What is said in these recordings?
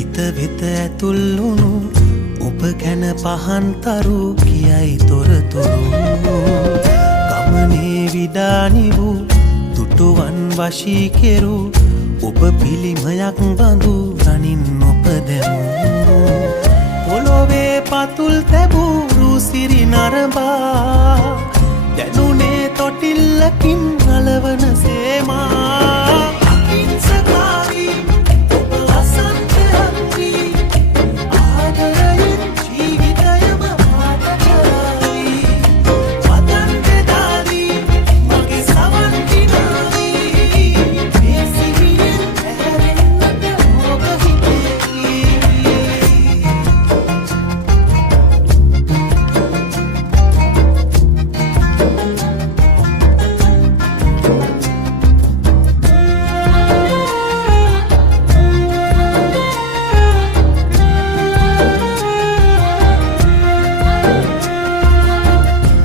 හිත වෙත ඇතුල්ලුණු ඔබ ගැන පහන්තරු කියයි තොරතුරු ගමනේ විඩානි වූ දුටුවන් වශී කෙරු ඔබ පිළිමයක් බඳු රනින් ඔබ දැමූ පොළොවේ පතුල් තැබූ රුසිරි නරඹා දැනුනේ තොටිල්ලකින් අලවන සේමා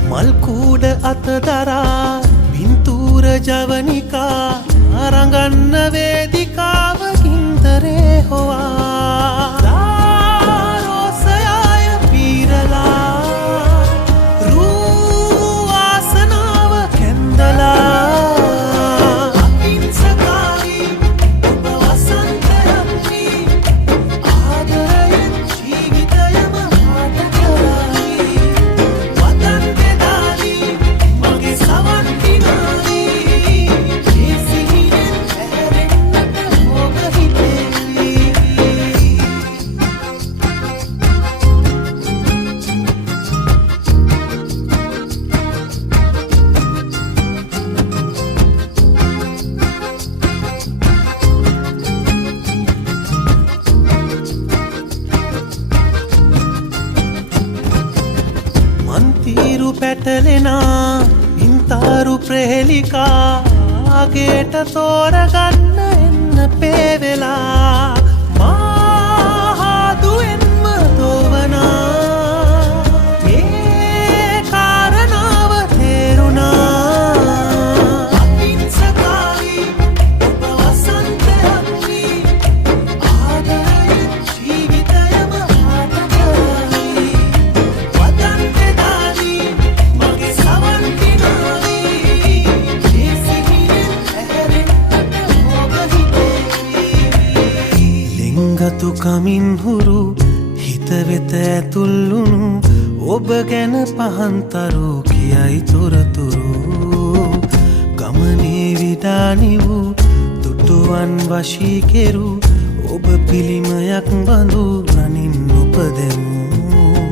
මල්කූඩ අතදරා පින්තූර ජවනිකා අරගන්න වේදිකාව ගින්දරේ හොවා රෝසයාය පීරලා රූ වාසනාව කැන්දලා අහිංසකාරී ඔබ වසන්තයක් වී ආදරයෙන් ජීවිතයම ආට කරයි මන්තිරු පැටලෙනා ඉන්තාරු ප්‍රහෙලිකා ආගේට තෝරගන්න එන්න පේවෙලා මාහාදුවෙන්ම තෝවනා ඒ කාරණාව තේරුණා අහිංසකාරී ඔබ වසන්තයක් වී ආදරයෙන් ජීවිතයම ආට කරයි ගතු කමින් හුරු හිත වෙත ඇතුල්ලුණු ඔබ ගැන පහන්තරු කියයි තොරතුරු ගමනේ විඩානි වූ දුටුවන් වශී කෙරු ඔබ පිළිමයක් බඳු රනින් ඔබ දැමූ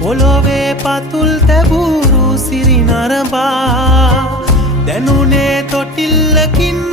පොළොවේ පතුල් තැබූ රුසිරි නරඹා දැනුනේ තොටිල්ලකින්